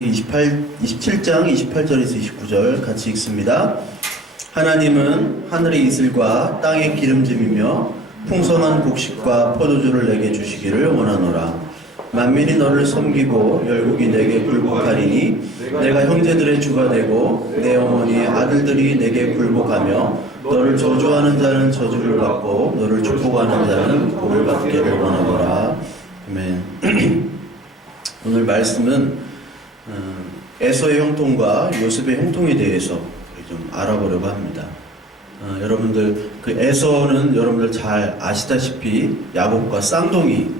27장 28절에서 29절 같이 읽습니다. 하나님은 하늘의 이슬과 땅의 기름짐이며 풍성한 곡식과 포도주를 내게 주시기를 원하노라. 만민이 너를 섬기고 열국이 내게 굴복하리니 내가 형제들의 주가 되고 내 어머니의 아들들이 내게 굴복하며 너를 저주하는 자는 저주를 받고 너를 축복하는 자는 복을 받기를 원하노라. 아멘. 오늘 말씀은 에서의 형통과 요셉의 형통에 대해서 좀 알아보려고 합니다. 여러분들 그 에서는 여러분들 잘 아시다시피 야곱과 쌍둥이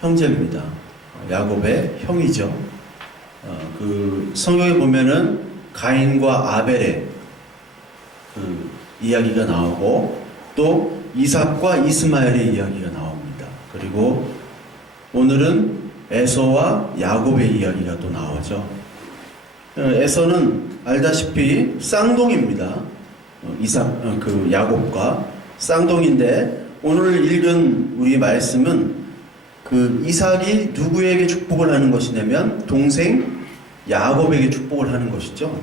형제입니다. 야곱의 형이죠. 그 성경에 보면은 가인과 아벨의 그 이야기가 나오고 또 이삭과 이스마엘의 이야기가 나옵니다. 그리고 오늘은 에서와 야곱의 이야기가 또 나오죠. 에서는 알다시피 쌍둥이입니다. 그 야곱과 쌍둥이인데 오늘 읽은 우리 말씀은 그 이삭이 누구에게 축복을 하는 것이냐면 동생 야곱에게 축복을 하는 것이죠.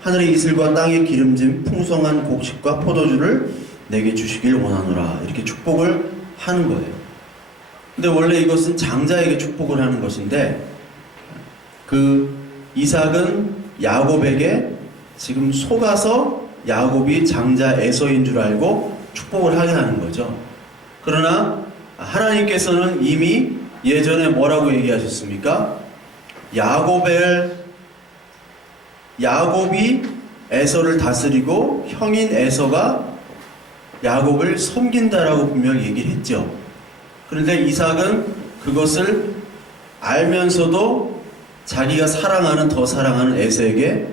하늘의 이슬과 땅의 기름짐 풍성한 곡식과 포도주를 내게 주시길 원하노라 이렇게 축복을 하는 거예요. 근데 원래 이것은 장자에게 축복을 하는 것인데 그 이삭은 야곱에게 지금 속아서 야곱이 장자 에서인 줄 알고 축복을 하게 하는 거죠. 그러나 하나님께서는 이미 예전에 뭐라고 얘기하셨습니까? 야곱이 에서를 다스리고 형인 에서가 야곱을 섬긴다라고 분명히 얘기를 했죠. 그런데 이삭은 그것을 알면서도 자기가 더 사랑하는 에서에게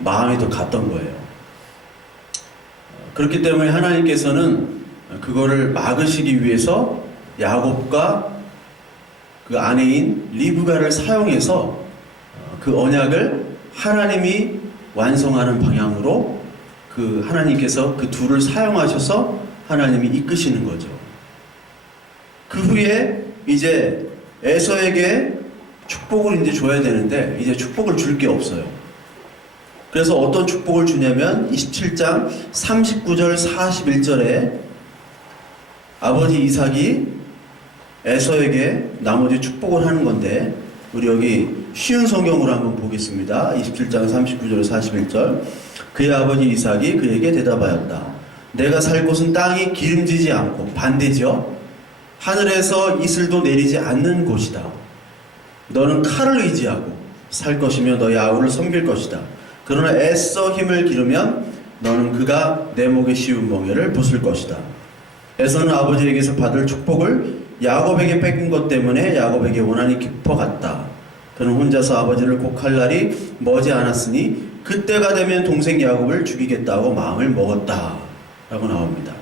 마음이 더 갔던 거예요. 그렇기 때문에 하나님께서는 그거를 막으시기 위해서 야곱과 그 아내인 리브가를 사용해서 그 언약을 하나님이 완성하는 방향으로 그 하나님께서 그 둘을 사용하셔서 하나님이 이끄시는 거죠. 그 후에 이제 에서에게 축복을 이제 줘야 되는데 이제 축복을 줄 게 없어요. 그래서 어떤 축복을 주냐면 27장 39절 41절에 아버지 이삭이 에서에게 나머지 축복을 하는 건데 우리 여기 쉬운 성경으로 한번 보겠습니다. 27장 39절 41절 그의 아버지 이삭이 그에게 대답하였다. 내가 살 곳은 땅이 기름지지 않고 반대죠. 하늘에서 이슬도 내리지 않는 곳이다. 너는 칼을 의지하고 살 것이며 너의 아우를 섬길 것이다. 그러나 애써 힘을 기르면 너는 그가 내 목에 씌운 멍에를 부술 것이다. 에서는 아버지에게서 받을 축복을 야곱에게 뺏긴 것 때문에 야곱에게 원한이 깊어갔다. 그는 혼자서 아버지를 곡할 날이 머지 않았으니 그때가 되면 동생 야곱을 죽이겠다고 마음을 먹었다. 라고 나옵니다.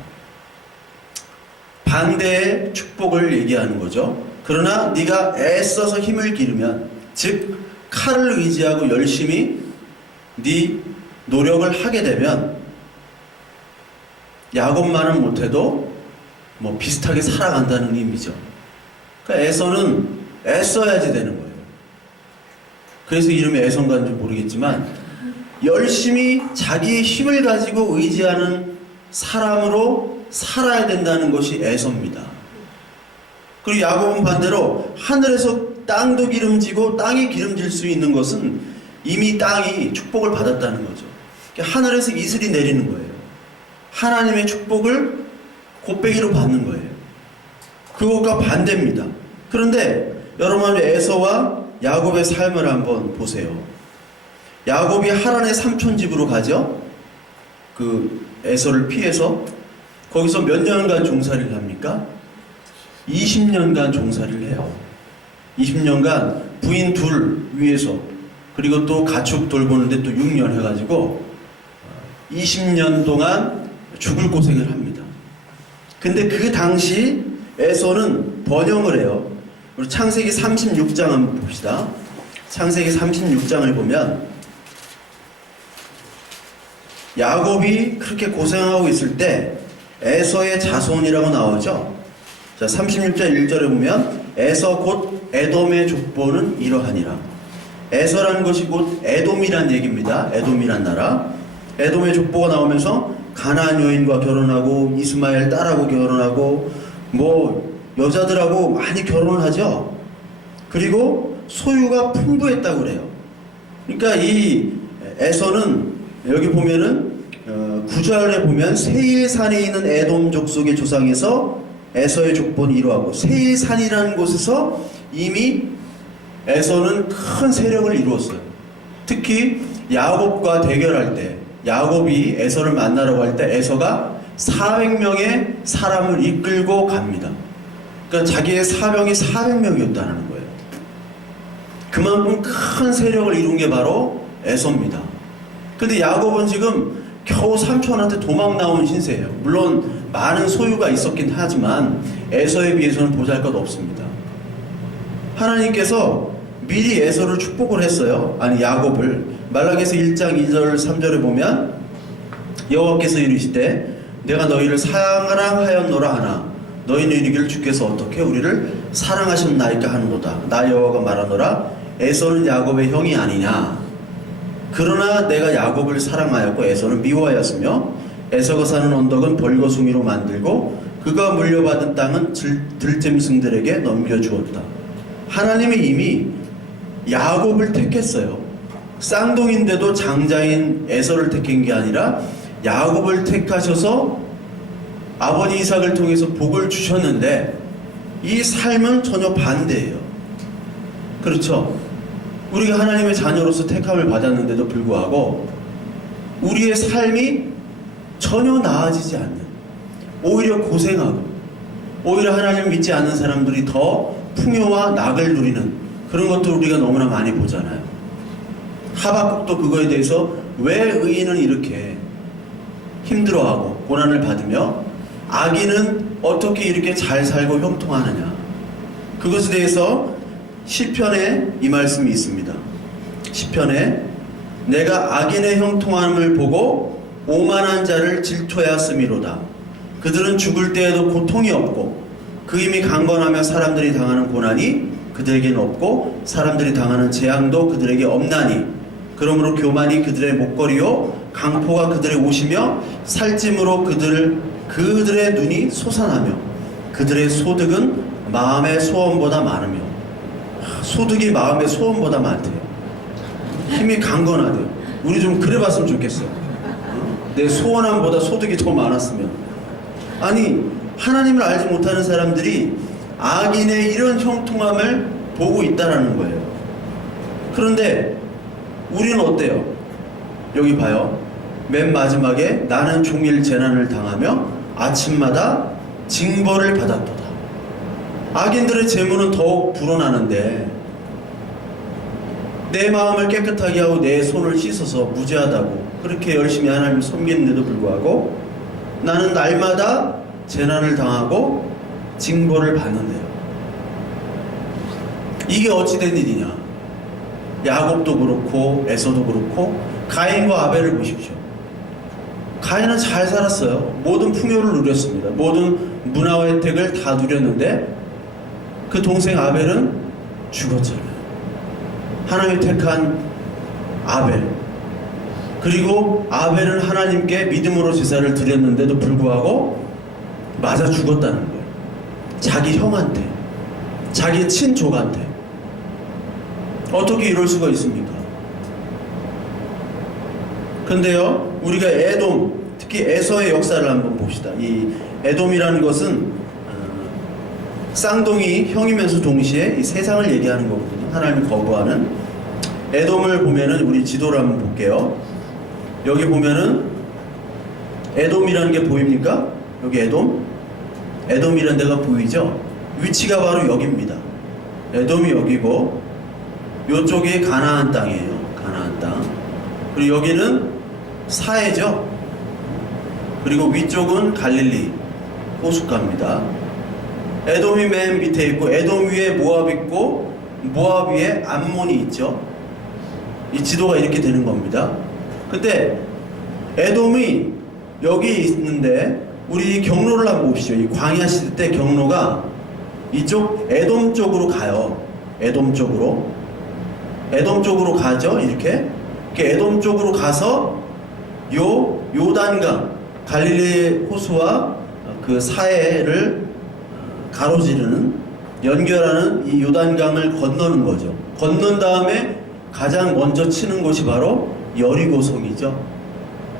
반대의 축복을 얘기하는 거죠. 그러나 네가 애써서 힘을 기르면 즉 칼을 의지하고 열심히 네 노력을 하게 되면 야곱만은 못해도 뭐 비슷하게 살아간다는 의미죠. 그러니까 에서는 애써야지 되는 거예요. 그래서 이름이 에서인가인지 모르겠지만 열심히 자기의 힘을 가지고 의지하는 사람으로 살아야 된다는 것이 에서입니다. 그리고 야곱은 반대로 하늘에서 땅도 기름지고 땅이 기름질 수 있는 것은 이미 땅이 축복을 받았다는 거죠. 하늘에서 이슬이 내리는 거예요. 하나님의 축복을 곱배기로 받는 거예요. 그것과 반대입니다. 그런데 여러분 에서와 야곱의 삶을 한번 보세요. 야곱이 하란의 삼촌 집으로 가죠. 그 에서를 피해서 거기서 몇 년간 종살이를 합니까? 20년간 종살이를 해요. 20년간 부인 둘 위해서 그리고 또 가축 돌보는데 또 6년 해가지고 20년 동안 죽을 고생을 합니다. 근데 그 당시 에서는 번영을 해요. 우리 창세기 36장 한번 봅시다. 창세기 36장을 보면 야곱이 그렇게 고생하고 있을 때 에서의 자손이라고 나오죠. 자, 36절 1절에 보면 에서 곧 에돔의 족보는 이러하니라. 에서라는 것이 곧 에돔이란 얘기입니다. 에돔이란 나라. 에돔의 족보가 나오면서 가나안 여인과 결혼하고 이스마엘 딸하고 결혼하고 뭐 여자들하고 많이 결혼을 하죠. 그리고 소유가 풍부했다고 그래요. 그러니까 이 에서는 여기 보면은 9절에 보면 세일산에 있는 에돔 족속의 조상에서 에서의 족보는 이러하고, 세일산이라는 곳에서 이미 에서는 큰 세력을 이루었어요. 특히 야곱과 대결할 때, 야곱이 에서를 만나라고 할 때 에서가 400명의 사람을 이끌고 갑니다. 그러니까 자기의 사병이 400명이었다는 거예요. 그만큼 큰 세력을 이룬 게 바로 에서입니다. 근데 야곱은 지금 겨우 삼촌한테 도망 나온 신세예요. 물론 많은 소유가 있었긴 하지만 에서에 비해서는 보잘것 없습니다. 하나님께서 미리 에서를 축복을 했어요. 아니, 야곱을. 말라기서 1장 2절 3절에 보면 여호와께서 이르시되 내가 너희를 사랑하였노라 하나 너희는 이르기를 주께서 어떻게 우리를 사랑하셨나이까 하는도다. 나 여호와가 말하노라 에서는 야곱의 형이 아니냐. 그러나 내가 야곱을 사랑하였고 에서는 미워하였으며 에서가 사는 언덕은 벌거숭이로 만들고 그가 물려받은 땅은 들짐승들에게 넘겨주었다. 하나님이 이미 야곱을 택했어요. 쌍둥이인데도 장자인 에서를 택한 게 아니라 야곱을 택하셔서 아버지 이삭을 통해서 복을 주셨는데 이 삶은 전혀 반대예요. 그렇죠? 우리가 하나님의 자녀로서 택함을 받았는데도 불구하고 우리의 삶이 전혀 나아지지 않는, 오히려 고생하고 오히려 하나님을 믿지 않는 사람들이 더 풍요와 낙을 누리는 그런 것도 우리가 너무나 많이 보잖아요. 하박국도 그거에 대해서 왜 의인은 이렇게 힘들어하고 고난을 받으며 악인은 어떻게 이렇게 잘 살고 형통하느냐, 그것에 대해서 시편에 이 말씀이 있습니다. 시편에 내가 악인의 형통함을 보고 오만한 자를 질투하였음이로다. 그들은 죽을 때에도 고통이 없고 그 힘이 강건하며 사람들이 당하는 고난이 그들에게는 없고 사람들이 당하는 재앙도 그들에게 없나니 그러므로 교만이 그들의 목걸이요 강포가 그들의 옷이며 살찜으로 그들의 눈이 솟아나며 그들의 소득은 마음의 소원보다 많으며, 소득이 마음의 소원보다 많대요. 힘이 강건하대요. 우리 좀 그래봤으면 좋겠어요. 내 소원함보다 소득이 더 많았으면. 아니, 하나님을 알지 못하는 사람들이 악인의 이런 형통함을 보고 있다는 거예요. 그런데 우리는 어때요? 여기 봐요. 맨 마지막에 나는 종일 재난을 당하며 아침마다 징벌을 받았도다. 악인들의 재물은 더욱 불어나는데 내 마음을 깨끗하게 하고 내 손을 씻어서 무죄하다고 그렇게 열심히 하나님을 섬기는데도 불구하고 나는 날마다 재난을 당하고 징벌을 받는데요. 이게 어찌된 일이냐? 야곱도 그렇고 에서도 그렇고 가인과 아벨을 보십시오. 가인은 잘 살았어요. 모든 풍요를 누렸습니다. 모든 문화와 혜택을 다 누렸는데 그 동생 아벨은 죽었잖아요. 하나님이 택한 아벨. 그리고 아벨은 하나님께 믿음으로 제사를 드렸는데도 불구하고 맞아 죽었다는 거예요. 자기 형한테, 자기 친족한테. 어떻게 이럴 수가 있습니까? 근데요, 우리가 에돔, 특히 에서의 역사를 한번 봅시다. 이 에돔이라는 것은 쌍둥이 형이면서 동시에 이 세상을 얘기하는 거거든요. 하나님을 거부하는. 에돔을 보면은 우리 지도를 한번 볼게요. 여기 보면은 에돔이라는 게 보입니까? 여기 에돔? 에돔이라는 데가 보이죠? 위치가 바로 여기입니다. 에돔이 여기고 이쪽이 가나안 땅이에요. 가나안 땅. 그리고 여기는 사해죠. 그리고 위쪽은 갈릴리 호숫가입니다. 에돔이 맨 밑에 있고 에돔 위에 모압 있고 모압 위에 암몬이 있죠. 이 지도가 이렇게 되는 겁니다. 근데 에돔이 여기 있는데 우리 경로를 한번 보시죠. 이 광야 시대 때 경로가 이쪽 에돔 쪽으로 가요. 에돔 쪽으로 가죠. 이렇게 에돔 쪽으로 가서 요단강, 갈릴리 호수와 그 사해를 가로지르는, 연결하는 이 요단강을 건너는 거죠. 건넌 다음에 가장 먼저 치는 곳이 바로 여리고성이죠.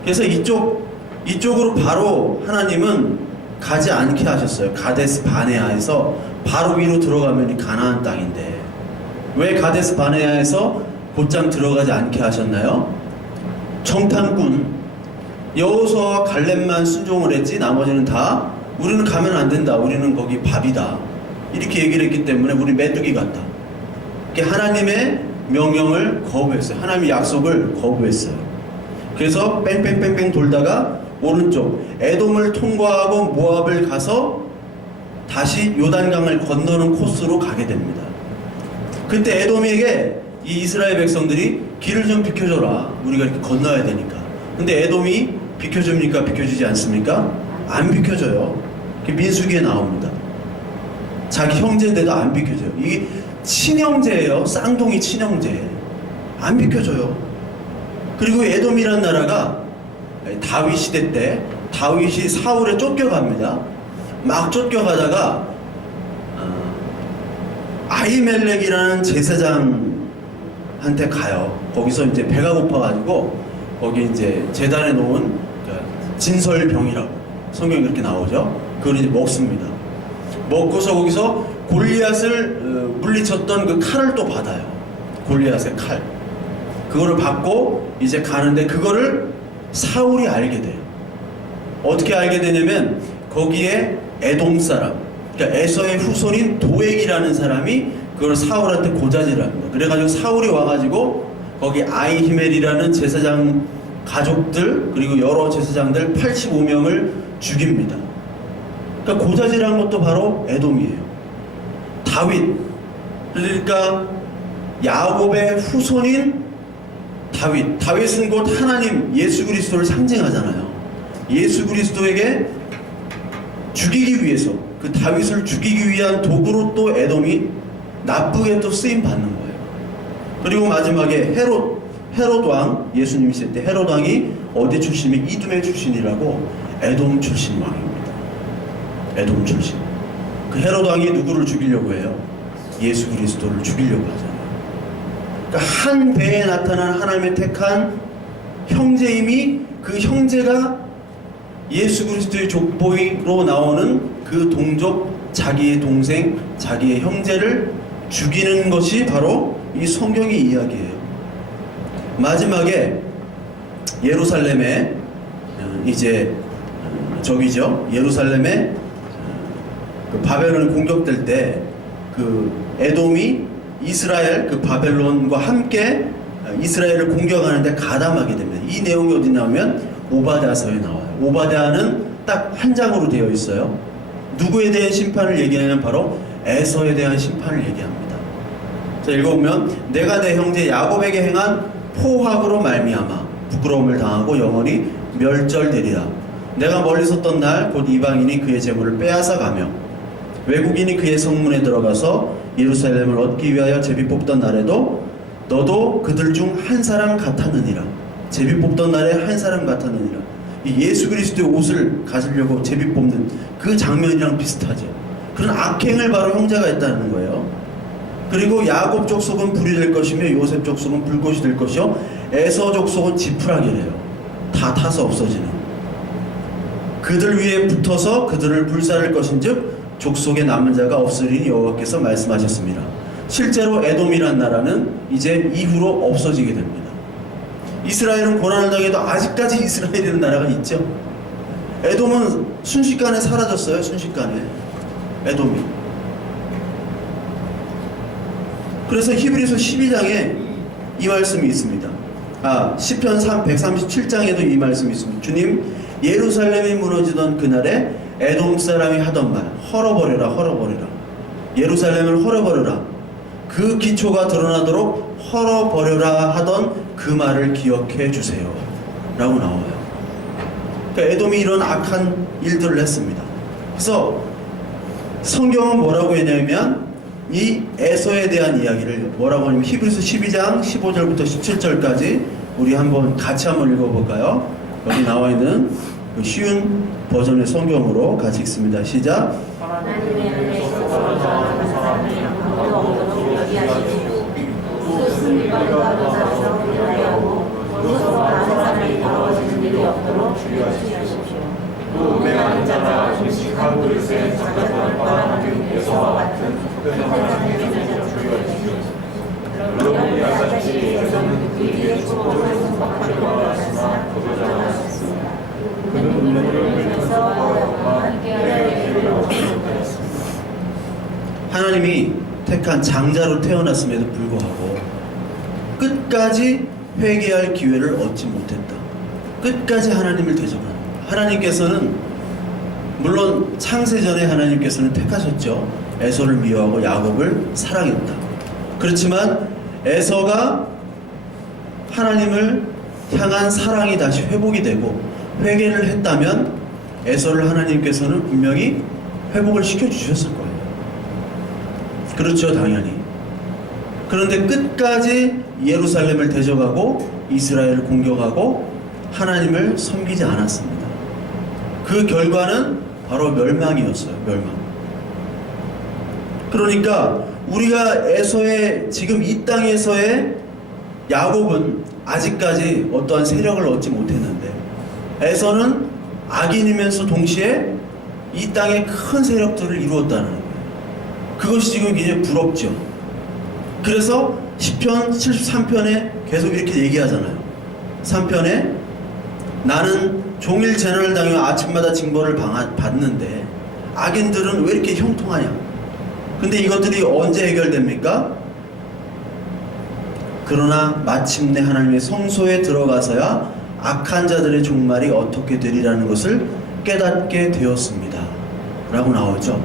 그래서 이쪽으로 바로 하나님은 가지 않게 하셨어요. 가데스 바네아에서 바로 위로 들어가면 가나안 땅인데 왜 가데스 바네아에서 곧장 들어가지 않게 하셨나요? 정탐꾼 여호수아와 갈렙만 순종을 했지 나머지는 다 우리는 가면 안 된다. 우리는 거기 밥이다. 이렇게 얘기를 했기 때문에 우리 메뚜기 같다. 하나님의 명령을 거부했어요. 하나님의 약속을 거부했어요. 그래서 뺑뺑뺑뺑 돌다가 오른쪽 에돔을 통과하고 모압을 가서 다시 요단강을 건너는 코스로 가게 됩니다. 그때 에돔에게 이 이스라엘 백성들이 길을 좀 비켜줘라. 우리가 이렇게 건너야 되니까. 근데 에돔이 비켜줍니까? 비켜주지 않습니까? 안 비켜줘요. 민수기에 나옵니다. 자기 형제인데도 안 비켜줘요. 이게 친형제예요. 쌍둥이 친형제. 안 비켜줘요. 그리고 에돔이란 나라가 다윗 시대 때 다윗이 사울에 쫓겨갑니다. 막 쫓겨가다가 아히멜렉이라는 제사장한테 가요. 거기서 이제 배가 고파가지고 거기 이제 제단에 놓은 진설병이라고 성경에 그렇게 나오죠. 그걸 이제 먹습니다. 먹고서 거기서 골리앗을 물리쳤던 그 칼을 또 받아요. 골리앗의 칼. 그거를 받고 이제 가는데 그거를 사울이 알게 돼요. 어떻게 알게 되냐면 거기에 에돔 사람, 그러니까 에서의 후손인 도액이라는 사람이 그걸 사울한테 고자질을 합니다. 그래가지고 사울이 와가지고 거기 아히멜이라는 제사장 가족들 그리고 여러 제사장들 85명을 죽입니다. 그러니까 고자질한 것도 바로 에돔이에요. 다윗, 그러니까 야곱의 후손인 다윗은 곧 하나님 예수 그리스도를 상징하잖아요. 예수 그리스도에게 죽이기 위해서 그 다윗을 죽이기 위한 도구로 또 에돔이 나쁘게 또 쓰임 받는 거예요. 그리고 마지막에 헤롯 왕, 예수님 있을 때 헤롯 왕이 어디 출신이 이두메 출신이라고 에돔 출신 왕입니다. 에돔 출신. 그 헤롯 왕이 누구를 죽이려고 해요? 예수 그리스도를 죽이려고 하잖아요. 그러니까 한 배에 나타난 하나님의 택한 형제임이 그 형제가 예수 그리스도의 족보로 나오는 그 동족, 자기의 동생, 자기의 형제를 죽이는 것이 바로 이 성경의 이야기예요. 마지막에 예루살렘에 이제 저기죠. 예루살렘에 그 바벨론이 공격될 때 그 에돔이 이스라엘 그 바벨론과 함께 이스라엘을 공격하는데 가담하게 됩니다. 이 내용이 어디 나오면 오바댜서에 나와요. 오바댜는 딱 한 장으로 되어 있어요. 누구에 대한 심판을 얘기하냐면 바로 에서에 대한 심판을 얘기합니다. 자, 읽어보면 내가 내 형제 야곱에게 행한 포악으로 말미암아 부끄러움을 당하고 영원히 멸절되리라. 내가 멀리 섰던 날 곧 이방인이 그의 재물을 빼앗아 가며 외국인이 그의 성문에 들어가서 예루살렘을 얻기 위하여 제비 뽑던 날에도 너도 그들 중 한 사람 같았느니라. 제비 뽑던 날에 한 사람 같았느니라. 이 예수 그리스도의 옷을 가지려고 제비 뽑는 그 장면이랑 비슷하죠. 그런 악행을 바로 형제가 했다는 거예요. 그리고 야곱 족속은 불이 될 것이며 요셉 족속은 불꽃이 될 것이요 에서 족속은 지푸라기래요. 다 타서 없어지는. 그들 위에 붙어서 그들을 불사를 것인즉 족속에 남은 자가 없으리니 여호와께서 말씀하셨습니다. 실제로 에돔이란 나라는 이제 이후로 없어지게 됩니다. 이스라엘은 고난을 당해도 아직까지 이스라엘이라는 나라가 있죠. 에돔은 순식간에 사라졌어요. 순식간에 에돔이. 그래서 히브리서 12장에 이 말씀이 있습니다. 시편 137장에도 이 말씀이 있습니다. 주님, 예루살렘이 무너지던 그날에 에돔 사람이 하던 말, 헐어버려라, 헐어버려라. 예루살렘을 헐어버려라. 그 기초가 드러나도록 헐어버려라 하던 그 말을 기억해 주세요. 라고 나와요. 그러니까 에돔이 이런 악한 일들을 했습니다. 그래서 성경은 뭐라고 했냐면 이 에서에 대한 이야기를 뭐라고 하냐면 히브리서 12장 15절부터 17절까지 우리 같이 한번 읽어볼까요? 여기 나와 있는 그 쉬운 버전의 성경으로 같이 읽습니다. 시작. 하나님의 은혜에서 걸어가는 사람이 아무도 없도록 여기하시고 또 승리가 도사서 위하고 또 서로 아는 사람이 더러워지는 일이 없도록 주의하십시오. 또 음행하는 자가 음식한 그릇에 자기가 빨아먹는 에서와 같은 특별한 행위를 주의하십시오. 여러분이 알다시피 에서는 그에게 축복을 선박하려고 하시나 거절하지 않았습니다. 그는 눈물을 흘리면서 어려움과 함께할 기회를 얻지 못하였습니다. 하나님이 택한 장자로 태어났음에도 불구하고 끝까지 회개할 기회를 얻지 못했다. 끝까지 하나님을 대적하는. 하나님께서는 물론 창세전에 하나님께서는 택하셨죠. 에서를 미워하고 야곱을 사랑했다. 그렇지만 에서가 하나님을 향한 사랑이 다시 회복이 되고 회개를 했다면 에서를 하나님께서는 분명히 회복을 시켜주셨을 거예요. 그렇죠, 당연히. 그런데 끝까지 예루살렘을 대적하고 이스라엘을 공격하고 하나님을 섬기지 않았습니다. 그 결과는 바로 멸망이었어요. 멸망. 그러니까 우리가 에서의 지금 이 땅에서의 야곱은 아직까지 어떠한 세력을 얻지 못했는데 에서는 악인이면서 동시에 이 땅의 큰 세력들을 이루었다는 거예요. 그것이 지금 굉장히 부럽죠. 그래서 시편 73편에 계속 이렇게 얘기하잖아요. 3편에 나는 종일 재난을 당해 아침마다 징벌을 받는데 악인들은 왜 이렇게 형통하냐. 근데 이것들이 언제 해결됩니까? 그러나 마침내 하나님의 성소에 들어가서야 악한 자들의 종말이 어떻게 되리라는 것을 깨닫게 되었습니다. 라고 나오죠.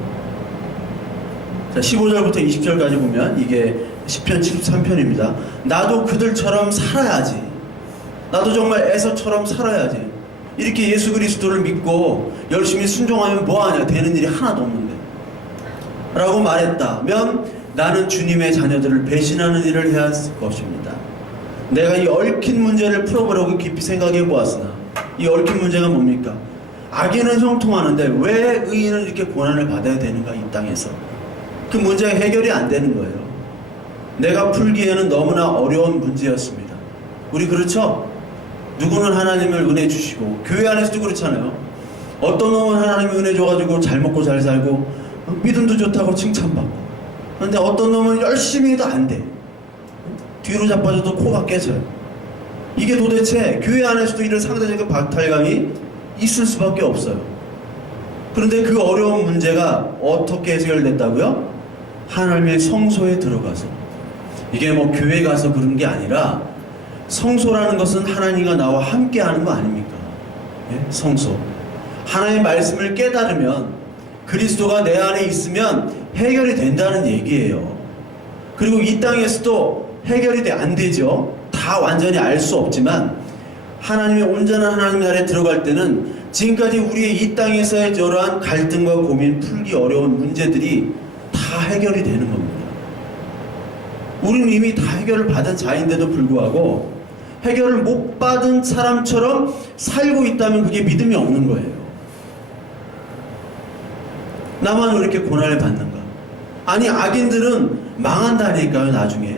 자, 15절부터 20절까지 보면 이게 시편 73편입니다. 나도 그들처럼 살아야지. 나도 정말 에서처럼 살아야지. 이렇게 예수 그리스도를 믿고 열심히 순종하면 뭐하냐. 되는 일이 하나도 없는데 라고 말했다면 나는 주님의 자녀들을 배신하는 일을 해야 할 것입니다. 내가 이 얽힌 문제를 풀어보려고 깊이 생각해 보았으나 이 얽힌 문제가 뭡니까? 악인은 형통하는데 왜 의인은 이렇게 고난을 받아야 되는가 이 땅에서. 그 문제가 해결이 안 되는 거예요. 내가 풀기에는 너무나 어려운 문제였습니다. 우리 그렇죠? 누구는 하나님을 은혜 주시고 교회 안에서도 그렇잖아요. 어떤 놈은 하나님이 은혜 줘가지고 잘 먹고 잘 살고 믿음도 좋다고 칭찬받고 그런데 어떤 놈은 열심히 해도 안 돼. 뒤로 자빠져도 코가 깨져요. 이게 도대체 교회 안에서도 이런 상대적인 박탈감이 있을 수밖에 없어요. 그런데 그 어려운 문제가 어떻게 해결됐다고요? 하나님의 성소에 들어가서. 이게 뭐 교회 가서 그런 게 아니라 성소라는 것은 하나님과 나와 함께 하는 거 아닙니까? 예? 성소. 하나님의 말씀을 깨달으면 그리스도가 내 안에 있으면 해결이 된다는 얘기예요. 그리고 이 땅에서도 해결이 안 되죠. 다 완전히 알 수 없지만 하나님의 온전한 하나님 나라에 들어갈 때는 지금까지 우리의 이 땅에서의 여러한 갈등과 고민, 풀기 어려운 문제들이 다 해결이 되는 겁니다. 우리는 이미 다 해결을 받은 자인데도 불구하고 해결을 못 받은 사람처럼 살고 있다면 그게 믿음이 없는 거예요. 나만 왜 이렇게 고난을 받는가? 아니 악인들은 망한다니까요. 나중에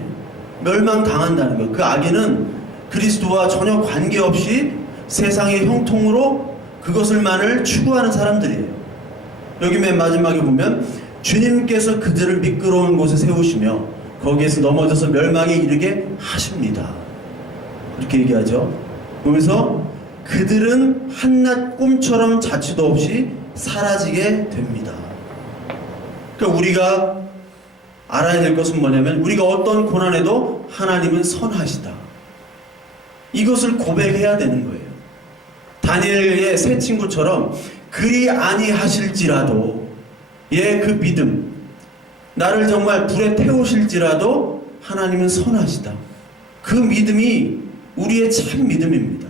멸망당한다는 거예요. 그 악인은 그리스도와 전혀 관계없이 세상의 형통으로 그것을만을 추구하는 사람들이에요. 여기 맨 마지막에 보면 주님께서 그들을 미끄러운 곳에 세우시며 거기에서 넘어져서 멸망에 이르게 하십니다. 이렇게 얘기하죠. 그러면서 그들은 한낱 꿈처럼 자취도 없이 사라지게 됩니다. 그러니까 우리가 알아야 될 것은 뭐냐면 우리가 어떤 고난에도 하나님은 선하시다. 이것을 고백해야 되는 거예요. 다니엘의 세 친구처럼 그리 아니하실지라도 그 믿음, 나를 정말 불에 태우실지라도 하나님은 선하시다. 그 믿음이 우리의 참 믿음입니다.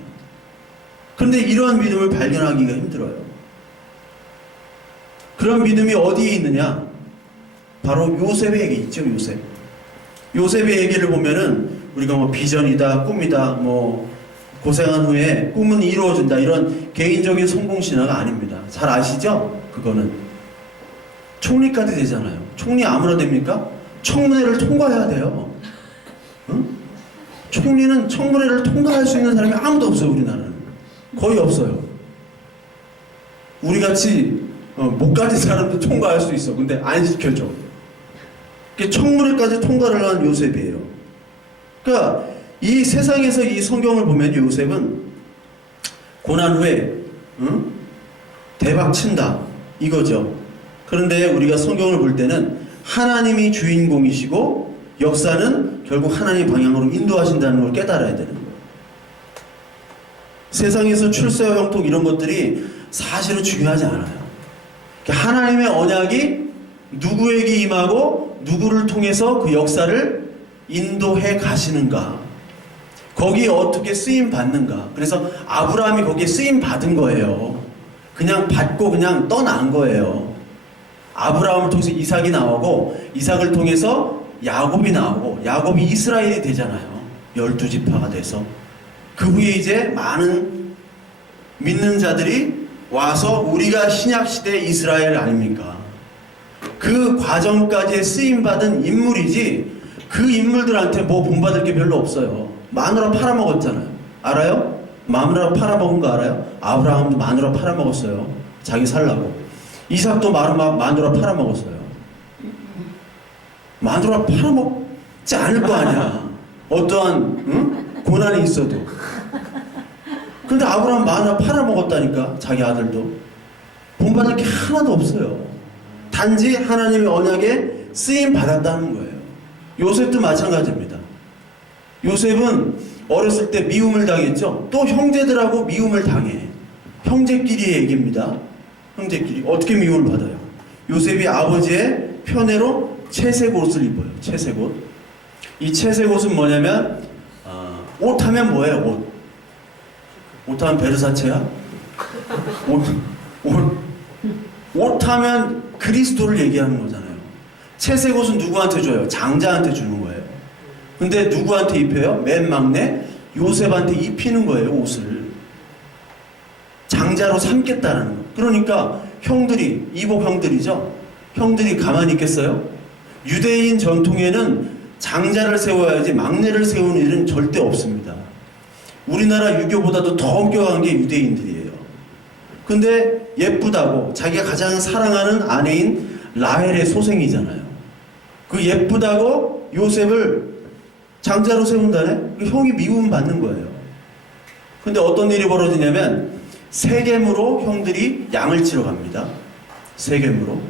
그런데 이러한 믿음을 발견하기가 힘들어요. 그런 믿음이 어디에 있느냐? 바로 요셉의 얘기 있죠, 요셉. 요셉의 얘기를 보면은 우리가 뭐 비전이다, 꿈이다, 뭐 고생한 후에 꿈은 이루어진다, 이런 개인적인 성공 신화가 아닙니다. 잘 아시죠? 그거는 총리까지 되잖아요. 총리 아무나 됩니까? 청문회를 통과해야 돼요. 응? 총리는 청문회를 통과할 수 있는 사람이 아무도 없어요. 우리나라는 거의 없어요. 우리같이 못 가진 사람도 통과할 수 있어. 근데 안 시켜줘. 청문회까지 통과를 한 요셉이에요. 그러니까 이 세상에서 이 성경을 보면 요셉은 고난 후에 대박 친다 이거죠. 그런데 우리가 성경을 볼 때는 하나님이 주인공이시고 역사는 결국 하나님 방향으로 인도하신다는 걸 깨달아야 되는 거예요. 세상에서 출세와 형통 이런 것들이 사실은 중요하지 않아요. 하나님의 언약이 누구에게 임하고 누구를 통해서 그 역사를 인도해 가시는가, 거기에 어떻게 쓰임 받는가. 그래서 아브라함이 거기에 쓰임 받은 거예요. 그냥 받고 그냥 떠난 거예요. 아브라함을 통해서 이삭이 나오고 이삭을 통해서 야곱이 나오고 야곱이 이스라엘이 되잖아요. 12지파가 돼서 그 후에 이제 많은 믿는 자들이 와서 우리가 신약시대 이스라엘 아닙니까? 그 과정까지 쓰임받은 인물이지 그 인물들한테 뭐 본받을 게 별로 없어요. 마누라 팔아먹었잖아요. 알아요? 마누라 팔아먹은 거 알아요? 아브라함도 마누라 팔아먹었어요. 자기 살라고. 이삭도 마누라 팔아먹었어요. 마누라 팔아먹지 않을 거 아니야. 어떠한 고난이 있어도. 근데 아브라함 마누라 팔아먹었다니까. 자기 아들도. 본받을 게 하나도 없어요. 단지 하나님의 언약에 쓰임 받았다는 거예요. 요셉도 마찬가지입니다. 요셉은 어렸을 때 미움을 당했죠. 또 형제들하고 미움을 당해. 형제끼리의 얘기입니다. 형제끼리 어떻게 미움을 받아요? 요셉이 아버지의 편애로 채색 옷을 입어요. 채색 옷. 이 채색 옷은 뭐냐면 옷 하면 뭐예요? 옷. 옷 하면 베르사체야? 옷 하면 그리스도를 얘기하는 거잖아요. 채색 옷은 누구한테 줘요? 장자한테 주는 거예요. 근데 누구한테 입혀요? 맨 막내 요셉한테 입히는 거예요. 옷을. 장자로 삼겠다라는 거. 그러니까 형들이, 이복 형들이죠. 형들이 가만히 있겠어요? 유대인 전통에는 장자를 세워야지 막내를 세우는 일은 절대 없습니다. 우리나라 유교보다도 더 엄격한 게 유대인들이에요. 근데 예쁘다고 자기가 가장 사랑하는 아내인 라헬의 소생이잖아요. 그 예쁘다고 요셉을 장자로 세운다네? 형이 미움 받는 거예요. 근데 어떤 일이 벌어지냐면 세겜으로 형들이 양을 치러 갑니다. 세겜으로.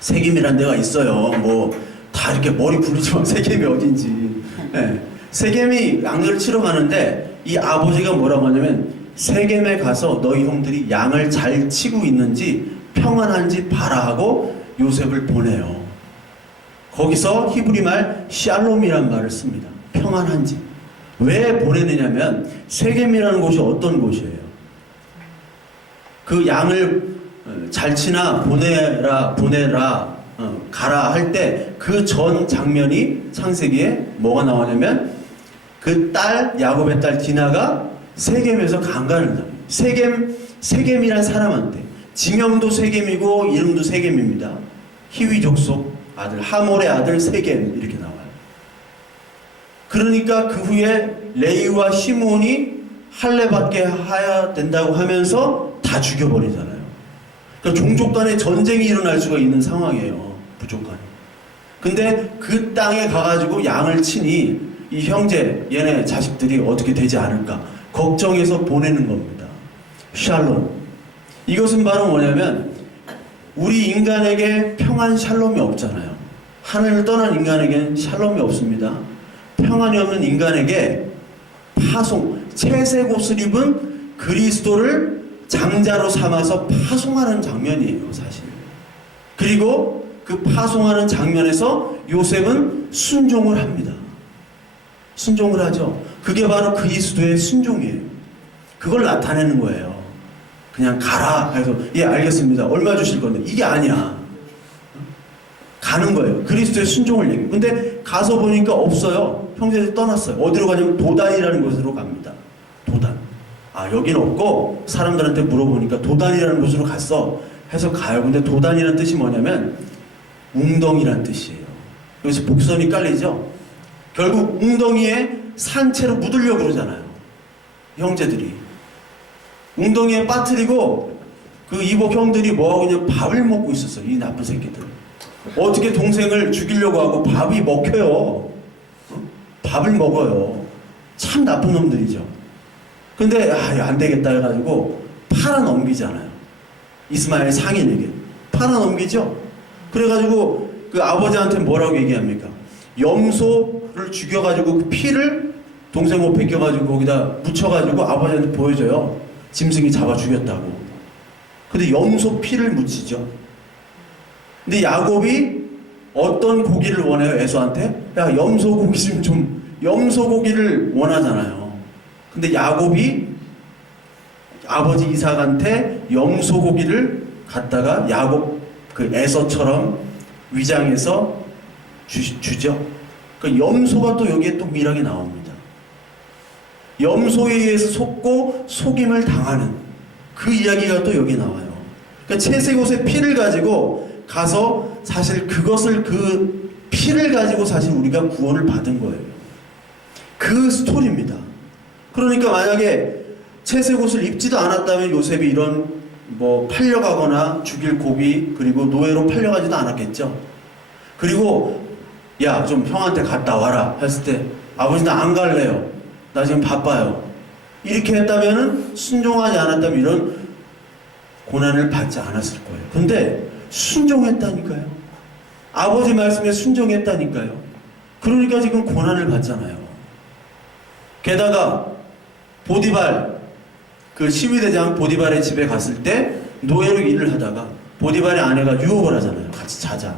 세겜이란 데가 있어요. 뭐 다 이렇게 머리 굴리지만 세겜이 어딘지. 네. 세겜이 양을 치러 가는데 이 아버지가 뭐라고 하냐면 세겜에 가서 너희 형들이 양을 잘 치고 있는지 평안한지 봐라 하고 요셉을 보내요. 거기서 히브리 말 샬롬이란 말을 씁니다. 평안한지. 왜 보내느냐면 세겜이라는 곳이 어떤 곳이에요? 그 양을 잘 치나 보내라 가라 할 때 그 전 장면이 창세기에 뭐가 나오냐면 그 딸 야곱의 딸 디나가 세겜에서 강간을 당해요. 세겜이란 사람한테 지명도 세겜이고 이름도 세겜입니다. 히위 족속 아들 하몰의 아들 세겜 이렇게 나와요. 그러니까 그 후에 레이와 시므온이 할례받게 해야 된다고 하면서 다 죽여버리잖아요. 그러니까 종족 간에 전쟁이 일어날 수가 있는 상황이에요. 부족 간에. 근데 그 땅에 가가지고 양을 치니 이 형제 얘네 자식들이 어떻게 되지 않을까 걱정해서 보내는 겁니다. 샬롬. 이것은 바로 뭐냐면 우리 인간에게 평안 샬롬이 없잖아요. 하늘을 떠난 인간에게는 샬롬이 없습니다. 평안이 없는 인간에게 파송, 채색 옷을 입은 그리스도를 장자로 삼아서 파송하는 장면이에요, 사실. 그리고 그 파송하는 장면에서 요셉은 순종을 합니다. 순종을 하죠. 그게 바로 그리스도의 순종이에요. 그걸 나타내는 거예요. 그냥 가라 해서 예 알겠습니다. 얼마 주실 건데 이게 아니야. 가는 거예요. 그리스도의 순종을 얘기해요. 근데 가서 보니까 없어요. 형제들이 떠났어요. 어디로 가냐면 도단이라는 곳으로 갑니다. 도단. 아 여기는 없고 사람들한테 물어보니까 도단이라는 곳으로 갔어 해서 가요. 근데 도단이라는 뜻이 뭐냐면 웅덩이라는 뜻이에요. 여기서 복선이 깔리죠. 결국 웅덩이에 산채로 묻으려고 그러잖아요. 형제들이 웅덩이에 빠뜨리고 그 이복 형들이 뭐하고 그냥 밥을 먹고 있었어요. 이 나쁜 새끼들. 어떻게 동생을 죽이려고 하고 밥이 먹혀요. 밥을 먹어요. 참 나쁜 놈들이죠. 근데 안 되겠다 해가지고 팔아 넘기잖아요. 이스마엘 상인에게 팔아 넘기죠. 그래가지고 그 아버지한테 뭐라고 얘기합니까? 염소를 죽여가지고 그 피를 동생 옷 벗겨가지고 거기다 묻혀가지고 아버지한테 보여줘요. 짐승이 잡아 죽였다고. 근데 염소 피를 묻히죠. 근데 야곱이 어떤 고기를 원해요? 에서한테? 야 염소 고기 좀 염소 고기를 원하잖아요. 근데 야곱이 아버지 이삭한테 염소 고기를 갖다가 야곱 그 에서처럼 위장해서 주죠. 그 염소가 또 여기에 또 미락이 나옵니다. 염소에 의해서 속고 속임을 당하는 그 이야기가 또 여기 나와요. 그러니까 채색옷의 피를 가지고 가서 사실 그것을 그 피를 가지고 사실 우리가 구원을 받은 거예요. 그 스토리입니다. 그러니까 만약에 채색옷을 입지도 않았다면 요셉이 이런 뭐 팔려가거나 죽일 고비 그리고 노예로 팔려가지도 않았겠죠. 그리고 야 좀 형한테 갔다 와라 했을 때 아버지 나 안 갈래요. 나 지금 바빠요. 이렇게 했다면은 순종하지 않았다면 이런 고난을 받지 않았을 거예요. 근데 순종했다니까요. 아버지 말씀에 순종했다니까요. 그러니까 지금 고난을 받잖아요. 게다가 보디발 그 시위대장 보디발의 집에 갔을 때 노예로 일을 하다가 보디발의 아내가 유혹을 하잖아요. 같이 자자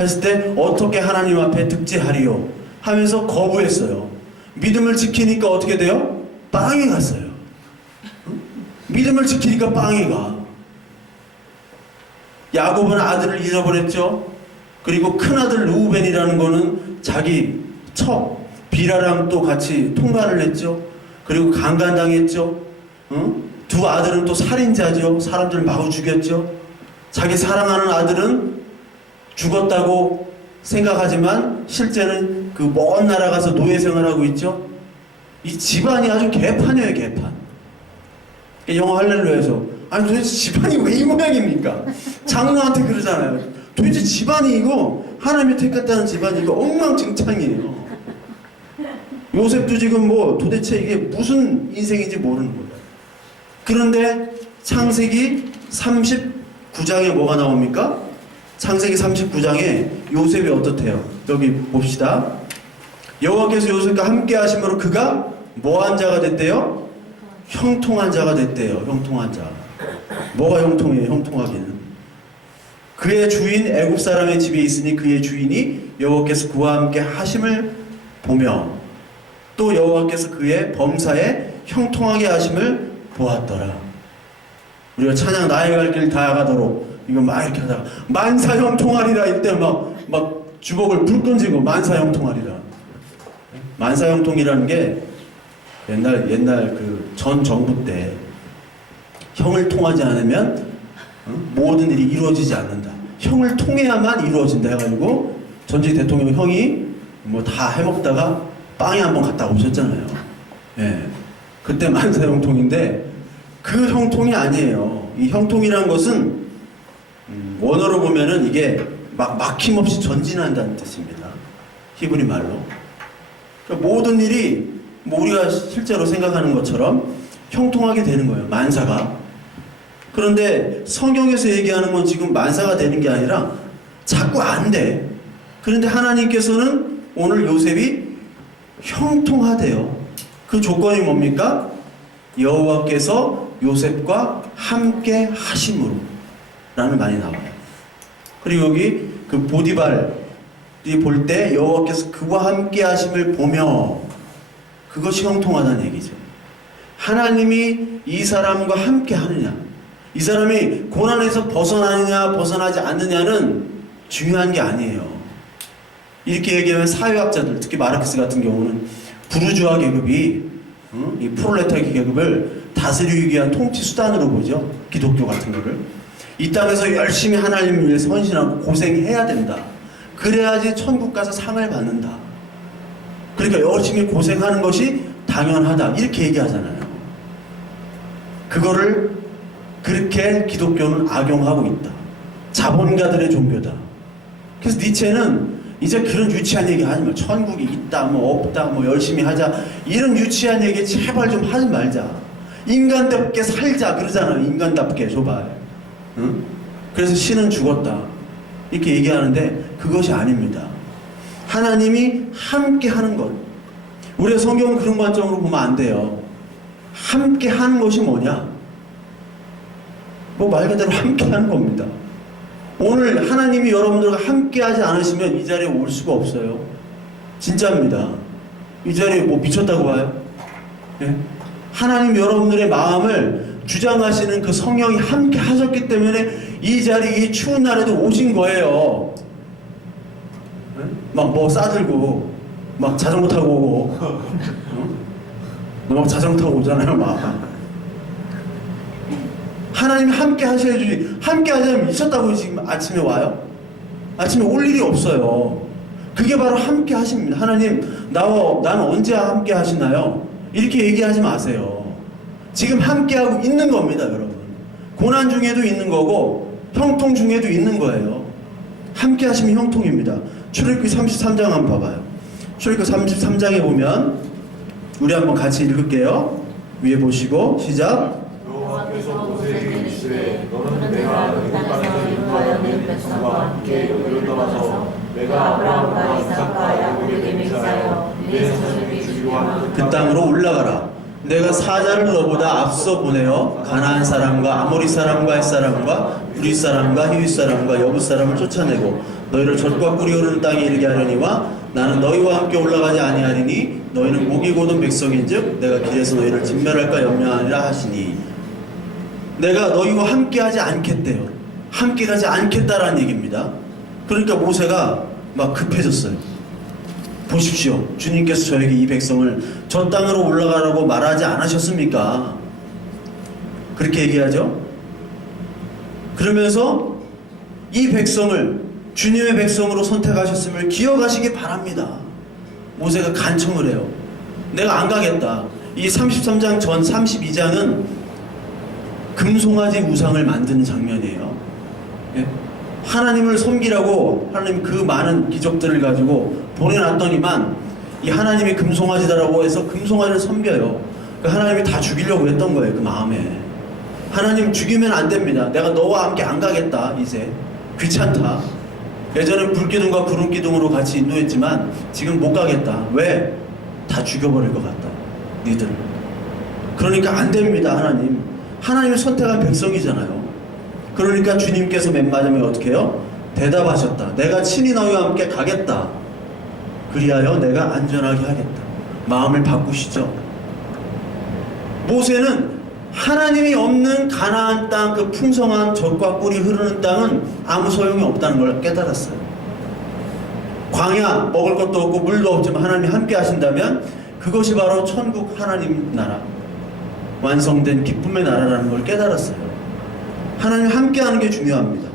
했을 때 어떻게 하나님 앞에 득제하리요 하면서 거부했어요. 믿음을 지키니까 어떻게 돼요? 빵에 갔어요. 믿음을 지키니까 빵에 가. 야곱은 아들을 잃어버렸죠. 그리고 큰아들 루우벤이라는 거는 자기 척 비라랑 또 같이 통관을 했죠. 그리고 강간당했죠. 두 아들은 또 살인자죠. 사람들을 마구 죽였죠. 자기 사랑하는 아들은 죽었다고 생각하지만 실제는 그 먼 나라 가서 노예 생활하고 있죠. 이 집안이 아주 개판이에요, 개판. 영어 할렐루야에서 아니 도대체 집안이 왜 이 모양입니까? 장로한테 그러잖아요. 도대체 집안이 이거 하나님이 택했다는 집안이 이거 엉망진창이에요. 요셉도 지금 뭐 도대체 이게 무슨 인생인지 모르는 거예요. 그런데 창세기 39장에 뭐가 나옵니까? 창세기 39장에 요셉이 어떻대요? 여기 봅시다. 여호와께서 요셉과 함께 하심으로 그가 뭐한 자가 됐대요? 형통한 자가 됐대요. 형통한 자. 뭐가 형통해요? 형통하기는. 그의 주인 애굽 사람의 집에 있으니 그의 주인이 여호와께서 그와 함께 하심을 보며 또 여호와께서 그의 범사에 형통하게 하심을 보았더라. 우리가 찬양 나의 갈 길 다 가도록 이거 막 이렇게 하다가 만사 형통하리라 이때 막 주먹을 불 던지고 만사 형통하리라. 만사 형통이라는 게 옛날 그 전 정부 때 형을 통하지 않으면 모든 일이 이루어지지 않는다. 형을 통해야만 이루어진다 해가지고 전직 대통령 형이 뭐 다 해먹다가 빵에 한번 갔다 오셨잖아요. 예. 그때 만사 형통인데 그 형통이 아니에요. 이 형통이라는 것은 원어로 보면은 이게 막 막힘없이 전진한다는 뜻입니다. 히브리 말로. 그러니까 모든 일이 뭐 우리가 실제로 생각하는 것처럼 형통하게 되는 거예요. 만사가. 그런데 성경에서 얘기하는 건 지금 만사가 되는 게 아니라 자꾸 안 돼. 그런데 하나님께서는 오늘 요셉이 형통하대요. 그 조건이 뭡니까? 여호와께서 요셉과 함께 하심으로 라는 말이 나와요. 그리고 여기 그 보디발이 볼 때 여호와께서 그와 함께 하심을 보며 그것이 형통하다는 얘기죠. 하나님이 이 사람과 함께 하느냐 이 사람이 고난에서 벗어나느냐 벗어나지 않느냐는 중요한 게 아니에요. 이렇게 얘기하면 사회학자들, 특히 마르크스 같은 경우는 부르주아 계급이 이 프롤레타리 계급을 다스리기 위한 통치 수단으로 보죠. 기독교 같은 거를. 이 땅에서 열심히 하나님을 위해서 헌신하고 고생해야 된다. 그래야지 천국 가서 상을 받는다. 그러니까 열심히 고생하는 것이 당연하다. 이렇게 얘기하잖아요. 그거를 그렇게 기독교는 악용하고 있다. 자본가들의 종교다. 그래서 니체는 이제 그런 유치한 얘기 하지 마. 천국이 있다, 뭐 없다, 뭐 열심히 하자. 이런 유치한 얘기 제발 좀 하지 말자. 인간답게 살자 그러잖아요. 인간답게 제발. 응? 그래서 신은 죽었다. 이렇게 얘기하는데 그것이 아닙니다. 하나님이 함께 하는 것. 우리의 성경은 그런 관점으로 보면 안 돼요. 함께 하는 것이 뭐냐? 뭐 말 그대로 함께 하는 겁니다. 오늘 하나님이 여러분들과 함께 하지 않으시면 이 자리에 올 수가 없어요. 진짜입니다. 이 자리에 뭐 미쳤다고 봐요? 예? 하나님 여러분들의 마음을 주장하시는 그 성령이 함께 하셨기 때문에 이 자리에 이 추운 날에도 오신 거예요. 예? 막 뭐 싸들고 막 자전거 타고 오고 막 자전거 타고 오잖아요. 막 하나님이 함께 하셔야지. 함께 하자면 미쳤다고 지금 아침에 와요? 아침에 올 일이 없어요. 그게 바로 함께 하십니다. 하나님 나는 언제 함께 하시나요? 이렇게 얘기하지 마세요. 지금 함께하고 있는 겁니다. 여러분. 고난 중에도 있는 거고 형통 중에도 있는 거예요. 함께 하시면 형통입니다. 출애굽기 33장 한번 봐봐요. 출애굽기 33장에 보면 우리 한번 같이 읽을게요. 위에 보시고 시작. 여호와께서 모세에게 이르시되 너는 내가 그 땅에서 인도하여 낸 백성과 함께 여기를 떠나서 내가 아브라함과 이삭과 야곱에게 맹세하여 내 자손에게 주기로 한 그 땅으로 올라가라. 내가 사자를 너보다 앞서 보내어 가나안 사람과 아모리 사람과 헷 사람과 브리 사람과 히윗 사람과 여부 사람을 쫓아내고 너희를 젖과 꿀이 흐르는 땅에 이르게 하려니와 나는 너희와 함께 올라가지 아니하리니 너희는 목이 고든 백성인즉 내가 길에서 너희를 진멸할까 염려하리라 하시니. 내가 너희와 함께 하지 않겠대요. 함께 가지 않겠다라는 얘기입니다. 그러니까 모세가 막 급해졌어요. 보십시오. 주님께서 저에게 이 백성을 저 땅으로 올라가라고 말하지 않으셨습니까? 그렇게 얘기하죠. 그러면서 이 백성을 주님의 백성으로 선택하셨음을 기억하시기 바랍니다. 모세가 간청을 해요. 내가 안 가겠다. 이 33장 전 32장은 금송아지 우상을 만드는 장면이에요. 예? 하나님을 섬기라고 하나님 그 많은 기적들을 가지고 보내놨더니만 이 하나님이 금송아지다라고 해서 금송아지를 섬겨요. 그 하나님이 다 죽이려고 했던 거예요. 그 마음에. 하나님 죽이면 안 됩니다. 내가 너와 함께 안 가겠다. 이제 귀찮다. 예전엔 불기둥과 구름기둥으로 같이 인도했지만 지금 못 가겠다. 왜? 다 죽여버릴 것 같다. 니들. 그러니까 안 됩니다. 하나님을 선택한 백성이잖아요. 그러니까 주님께서 맨 마지막에 어떻게 해요? 대답하셨다. 내가 친히 너희와 함께 가겠다. 그리하여 내가 안전하게 하겠다. 마음을 바꾸시죠. 모세는 하나님이 없는 가나안 땅, 그 풍성한 젖과 꿀이 흐르는 땅은 아무 소용이 없다는 걸 깨달았어요. 광야 먹을 것도 없고 물도 없지만 하나님이 함께 하신다면 그것이 바로 천국 하나님 나라, 완성된 기쁨의 나라라는 걸 깨달았어요. 하나님 함께하는 게 중요합니다.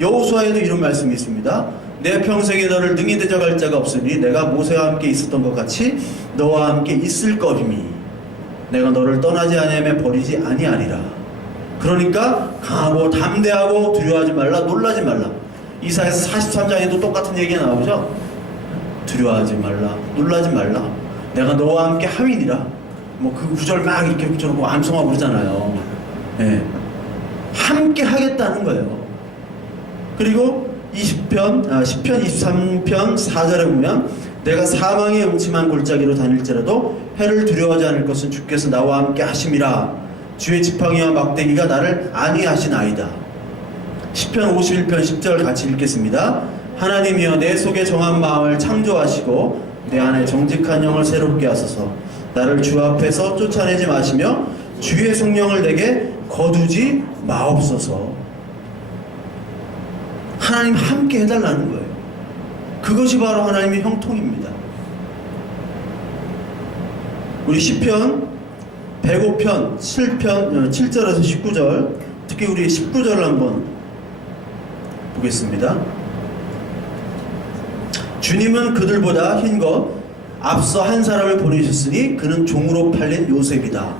여호수아에도 이런 말씀이 있습니다. 내 평생에 너를 능히 대적할 자가 없으니 내가 모세와 함께 있었던 것 같이 너와 함께 있을 것이니 내가 너를 떠나지 아니하며 버리지 아니하리라. 그러니까 강하고 담대하고 두려워하지 말라, 놀라지 말라. 이사야서 43장에도 똑같은 얘기가 나오죠. 두려워하지 말라, 놀라지 말라. 내가 너와 함께 함이니라. 뭐 그 구절 막 이렇게 저러고 암송하고 그러잖아요. 예. 함께 하겠다는 거예요. 그리고 10편 23편 4절에 보면 내가 사망의 음침한 골짜기로 다닐지라도 해를 두려워하지 않을 것은 주께서 나와 함께 하심이라. 주의 지팡이와 막대기가 나를 안위하시나이다. 10편 51편 10절 같이 읽겠습니다. 하나님이여 내 속에 정한 마음을 창조하시고 내 안에 정직한 영을 새롭게 하소서. 나를 주 앞에서 쫓아내지 마시며 주의 성령을 내게 거두지 마옵소서. 하나님 함께 해달라는 거예요. 그것이 바로 하나님의 형통입니다. 우리 시편 105편 7절에서 19절, 특히 우리 19절을 한번 보겠습니다. 주님은 그들보다 흰 것 앞서 한 사람을 보내셨으니 그는 종으로 팔린 요셉이다.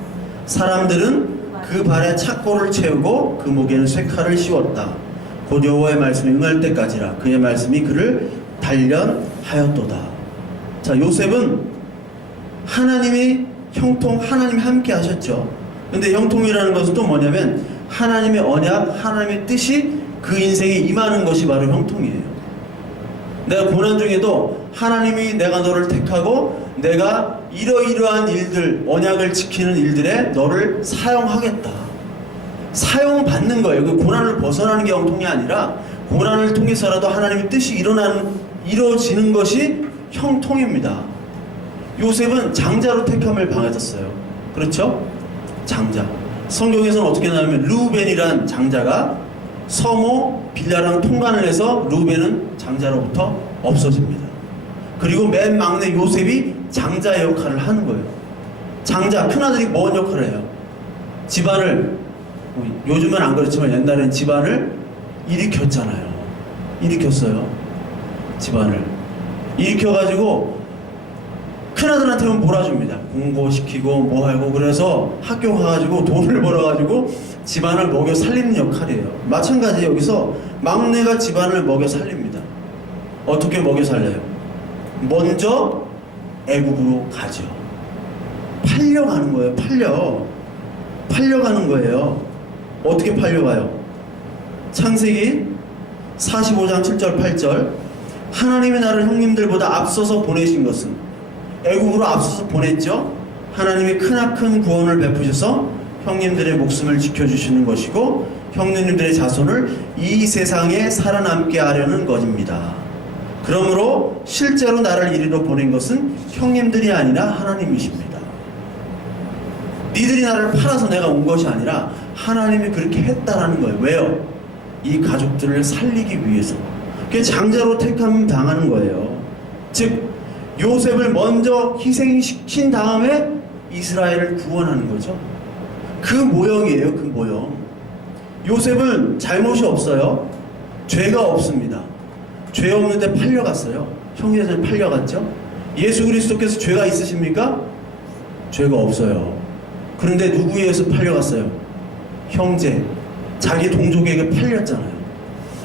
사람들은 그 발에 착고를 채우고 그 목에는 쇠칼을 씌웠다. 곧 여호와의 말씀이 응할 때까지라. 그의 말씀이 그를 단련하였도다. 자, 요셉은 하나님이 형통, 하나님이 함께 하셨죠. 근데 형통이라는 것은 또 뭐냐면 하나님의 언약, 하나님의 뜻이 그 인생에 임하는 것이 바로 형통이에요. 내가 고난 중에도 하나님이 내가 너를 택하고 내가 이러이러한 일들, 언약을 지키는 일들에 너를 사용하겠다. 사용받는 거예요. 그 고난을 벗어나는 게 형통이 아니라 고난을 통해서라도 하나님의 뜻이 이루어지는 것이 형통입니다. 요셉은 장자로 택함을 받았어요. 그렇죠? 장자. 성경에서는 어떻게 나오면 루벤이란 장자가 서모 빌라랑 통관을 해서 루벤은 장자로부터 없어집니다. 그리고 맨 막내 요셉이 장자의 역할을 하는 거예요. 장자, 큰아들이 뭔 역할을 해요? 집안을, 요즘은 안 그렇지만 옛날엔 집안을 일으켰잖아요. 일으켰어요. 집안을 일으켜가지고 큰아들한테는 몰아줍니다. 공부시키고 뭐하고. 그래서 학교 가가지고 돈을 벌어가지고 집안을 먹여 살리는 역할이에요. 마찬가지 여기서 막내가 집안을 먹여 살립니다. 어떻게 먹여 살려요? 먼저 애국으로 가죠. 팔려가는 거예요. 팔려가는 거예요. 어떻게 팔려가요? 창세기 45장 7절 8절 하나님이 나를 형님들보다 앞서서 보내신 것은, 애국으로 앞서서 보냈죠. 하나님이 크나큰 구원을 베푸셔서 형님들의 목숨을 지켜주시는 것이고 형님들의 자손을 이 세상에 살아남게 하려는 것입니다. 그러므로 실제로 나를 이리로 보낸 것은 형님들이 아니라 하나님이십니다. 니들이 나를 팔아서 내가 온 것이 아니라 하나님이 그렇게 했다라는 거예요. 왜요? 이 가족들을 살리기 위해서. 그게 장자로 택함 당하는 거예요. 즉 요셉을 먼저 희생시킨 다음에 이스라엘을 구원하는 거죠. 그 모형이에요. 그 모형. 요셉은 잘못이 없어요. 죄가 없습니다. 죄 없는데 팔려갔어요. 형제들 팔려갔죠. 예수 그리스도께서 죄가 있으십니까? 죄가 없어요. 그런데 누구에 의해서 팔려갔어요? 형제, 자기 동족에게 팔렸잖아요.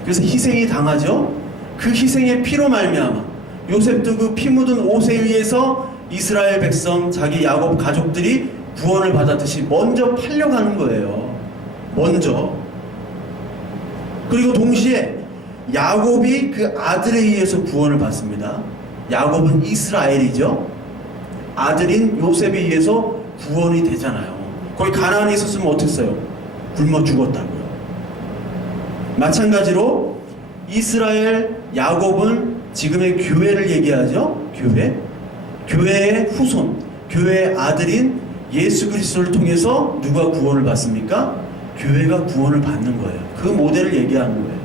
그래서 희생이 당하죠. 그 희생의 피로 말미암아 요셉도 그 피 묻은 옷에 의해서 이스라엘 백성, 자기 야곱 가족들이 구원을 받았듯이 먼저 팔려가는 거예요. 먼저. 그리고 동시에 야곱이 그 아들에 의해서 구원을 받습니다. 야곱은 이스라엘이죠. 아들인 요셉에 의해서 구원이 되잖아요. 거기 가나안에 있었으면 어땠어요? 굶어 죽었다고요. 마찬가지로 이스라엘 야곱은 지금의 교회를 얘기하죠. 교회의 후손, 교회의 아들인 예수 그리스도를 통해서 누가 구원을 받습니까? 교회가 구원을 받는 거예요. 그 모델을 얘기하는 거예요.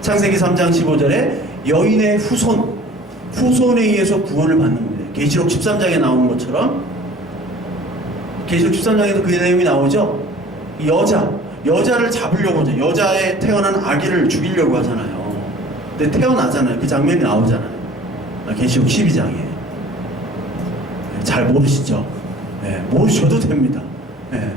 창세기 3장 15절에 여인의 후손에 의해서 구원을 받는 거예요. 계시록 13장에 나오는 것처럼, 계시록 13장에도 그 내용이 나오죠. 여자를 잡으려고 하죠. 여자의 태어난 아기를 죽이려고 하잖아요. 근데 태어나잖아요. 그 장면이 나오잖아요. 계시록 12장에. 잘 모르시죠? 네, 모르셔도 됩니다. 네.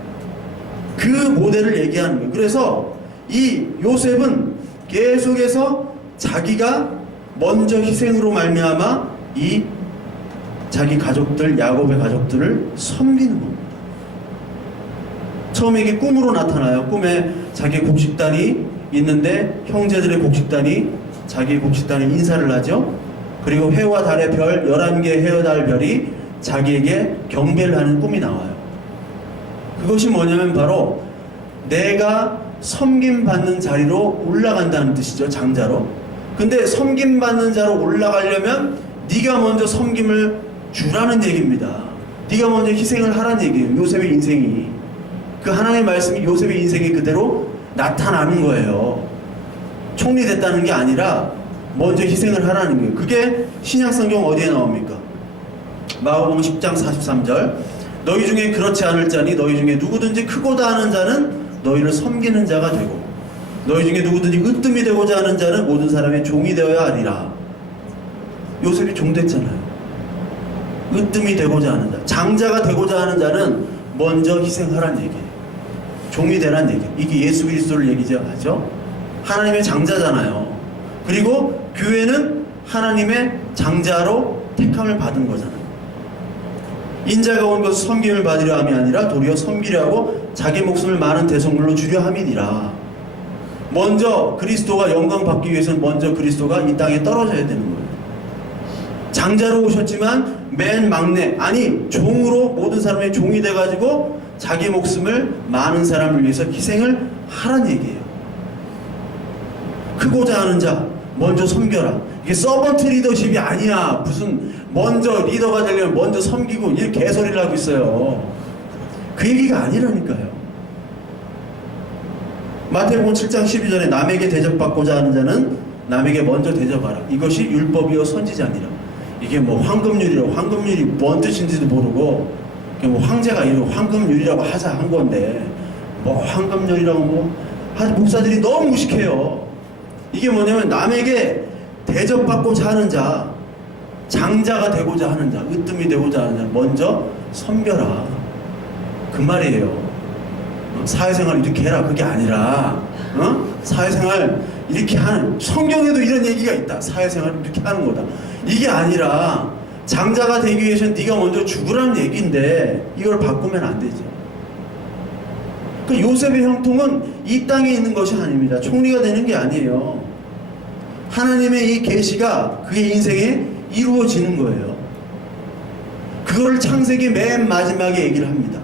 그 모델을 얘기하는 거예요. 그래서 이 요셉은 계속해서 자기가 먼저 희생으로 말미암아 이 자기 가족들, 야곱의 가족들을 섬기는 겁니다. 처음에 이게 꿈으로 나타나요. 꿈에 자기 곡식단이 있는데 형제들의 곡식단이 자기 곡식단에 인사를 하죠. 그리고 해와 달의 별 11개 해와 달 별이 자기에게 경배를 하는 꿈이 나와요. 그것이 뭐냐면 바로 내가 섬김받는 자리로 올라간다는 뜻이죠. 장자로. 근데 섬김받는 자로 올라가려면 네가 먼저 섬김을 주라는 얘기입니다. 네가 먼저 희생을 하라는 얘기예요. 요셉의 인생이. 그 하나님의 말씀이 요셉의 인생에 그대로 나타나는 거예요. 총리 됐다는 게 아니라 먼저 희생을 하라는 거예요. 그게 신약성경 어디에 나옵니까? 마가복음 10장 43절. 너희 중에 그렇지 않을 자니 너희 중에 누구든지 크고다 하는 자는 너희를 섬기는 자가 되고 너희 중에 누구든지 으뜸이 되고자 하는 자는 모든 사람의 종이 되어야 하리라. 요셉이 종 됐잖아요. 으뜸이 되고자 하는 자, 장자가 되고자 하는 자는 먼저 희생하란 얘기예요. 종이 되란 얘기예요. 이게 예수 그리스도를 얘기하죠. 하나님의 장자잖아요. 그리고 교회는 하나님의 장자로 택함을 받은 거잖아요. 인자가 온 것은 섬김을 받으려 함이 아니라 도리어 섬기려 하고 자기 목숨을 많은 대속물로 주려 함이니라. 먼저 그리스도가 영광 받기 위해서는 먼저 그리스도가 이 땅에 떨어져야 되는 거예요. 장자로 오셨지만 맨 막내, 아니 종으로 모든 사람의 종이 돼가지고 자기 목숨을 많은 사람을 위해서 희생을 하란 얘기예요. 크고자 하는 자 먼저 섬겨라. 이게 서번트 리더십이 아니야. 무슨 먼저 리더가 되려면 먼저 섬기고 이 개소리를 하고 있어요. 그 얘기가 아니라니까요. 마태복음 7장 12절에 남에게 대접받고자 하는 자는 남에게 먼저 대접하라. 이것이 율법이요 선지자니라. 이게 뭐 황금률이라고, 황금률이 뭔 뜻인지도 모르고 뭐 황제가 이러고 황금률이라고 하자 한 건데 뭐 황금률이라고 뭐 목사들이 너무 무식해요. 이게 뭐냐면 남에게 대접받고자 하는 자, 장자가 되고자 하는 자, 으뜸이 되고자 하는 자 먼저 섬겨라. 그 말이에요. 사회생활 이렇게 해라 그게 아니라 사회생활 이렇게 하는, 성경에도 이런 얘기가 있다. 사회생활 이렇게 하는 거다. 이게 아니라 장자가 되기 위해서는 네가 먼저 죽으라는 얘기인데 이걸 바꾸면 안 되죠. 그 요셉의 형통은 이 땅에 있는 것이 아닙니다. 총리가 되는 게 아니에요. 하나님의 이 계시가 그의 인생에 이루어지는 거예요. 그거를 창세기 맨 마지막에 얘기를 합니다.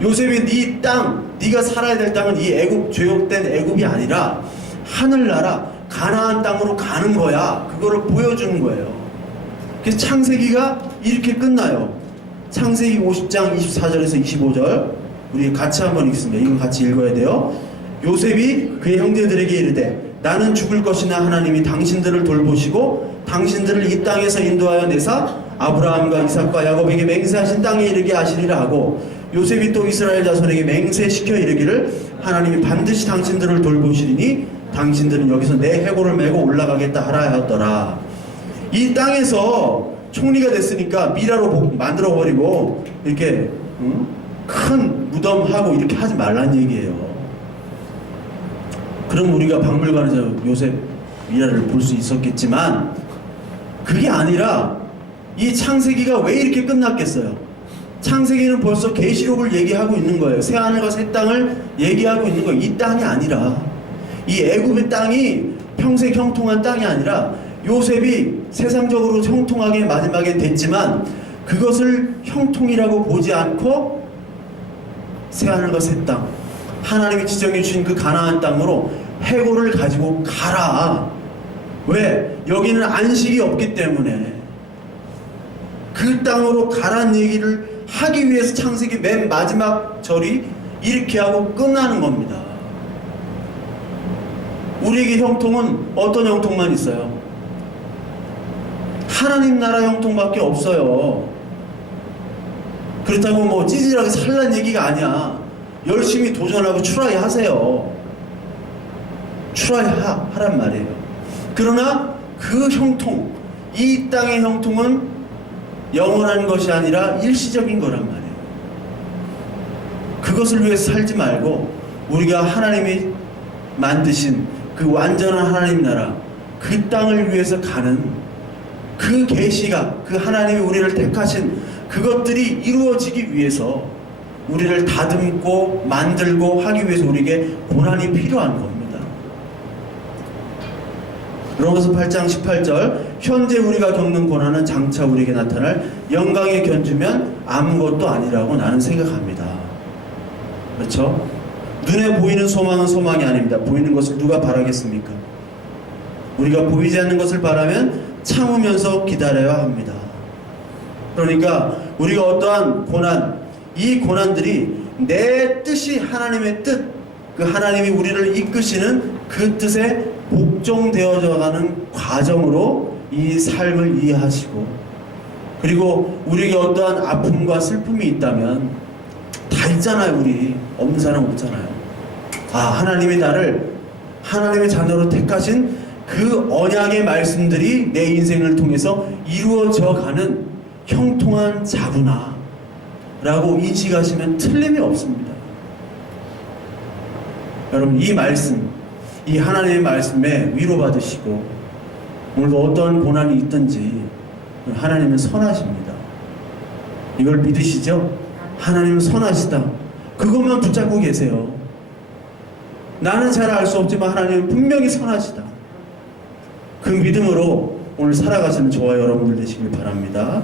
요셉이 네 땅, 네가 살아야 될 땅은 이 애굽, 죄악된 애굽이 아니라 하늘나라 가나안 땅으로 가는 거야. 그거를 보여주는 거예요. 그래서 창세기가 이렇게 끝나요. 창세기 50장 24절에서 25절 우리 같이 한번 읽습니다. 이거 같이 읽어야 돼요. 요셉이 그의 형제들에게 이르되 나는 죽을 것이나 하나님이 당신들을 돌보시고 당신들을 이 땅에서 인도하여 내사 아브라함과 이삭과 야곱에게 맹세하신 땅에 이르게 하시리라 하고 요셉이 또 이스라엘 자손에게 맹세시켜 이르기를 하나님이 반드시 당신들을 돌보시리니 당신들은 여기서 내 해골을 메고 올라가겠다 하라 하였더라. 이 땅에서 총리가 됐으니까 미라로 만들어버리고 이렇게 큰 무덤하고 이렇게 하지 말란 얘기예요. 그럼 우리가 박물관에서 요셉 미라를 볼 수 있었겠지만 그게 아니라 이 창세기가 왜 이렇게 끝났겠어요? 창세기는 벌써 계시록을 얘기하고 있는 거예요. 새하늘과 새 땅을 얘기하고 있는 거예요. 이 땅이 아니라 이 애굽의 땅이 평생 형통한 땅이 아니라 요셉이 세상적으로 형통하게 마지막에 됐지만 그것을 형통이라고 보지 않고 새하늘과 새 땅, 하나님이 지정해 주신 그 가나안 땅으로 해골을 가지고 가라. 왜? 여기는 안식이 없기 때문에 그 땅으로 가란 얘기를 하기 위해서 창세기 맨 마지막 절이 이렇게 하고 끝나는 겁니다. 우리에게 형통은 어떤 형통만 있어요? 하나님 나라 형통밖에 없어요. 그렇다고 뭐 찌질하게 살란 얘기가 아니야. 열심히 도전하고 추라이 하세요. 추라이 하란 말이에요. 그러나 그 형통, 이 땅의 형통은 영원한 것이 아니라 일시적인 거란 말이에요. 그것을 위해서 살지 말고 우리가 하나님이 만드신 그 완전한 하나님 나라, 그 땅을 위해서 가는 그 계시가, 그 하나님이 우리를 택하신 그것들이 이루어지기 위해서 우리를 다듬고 만들고 하기 위해서 우리에게 고난이 필요한 겁니다. 로마서 8장 18절 현재 우리가 겪는 고난은 장차 우리에게 나타날 영광에 견주면 아무것도 아니라고 나는 생각합니다. 그렇죠? 눈에 보이는 소망은 소망이 아닙니다. 보이는 것을 누가 바라겠습니까? 우리가 보이지 않는 것을 바라면 참으면서 기다려야 합니다. 그러니까 우리가 어떠한 고난, 이 고난들이 내 뜻이 하나님의 뜻, 그 하나님이 우리를 이끄시는 그 뜻에 복종되어져 가는 과정으로 이 삶을 이해하시고, 그리고 우리에게 어떠한 아픔과 슬픔이 있다면 다 있잖아요. 우리 없는 사람 없잖아요. 하나님이 나를 하나님의 자녀로 택하신 그 언약의 말씀들이 내 인생을 통해서 이루어져 가는 형통한 자구나 라고 인식하시면 틀림이 없습니다. 여러분, 이 말씀, 이 하나님의 말씀에 위로받으시고 오늘도 어떠한 고난이 있든지 하나님은 선하십니다. 이걸 믿으시죠? 하나님은 선하시다. 그것만 붙잡고 계세요. 나는 잘 알 수 없지만 하나님은 분명히 선하시다. 그 믿음으로 오늘 살아가시는 저와 여러분들 되시길 바랍니다.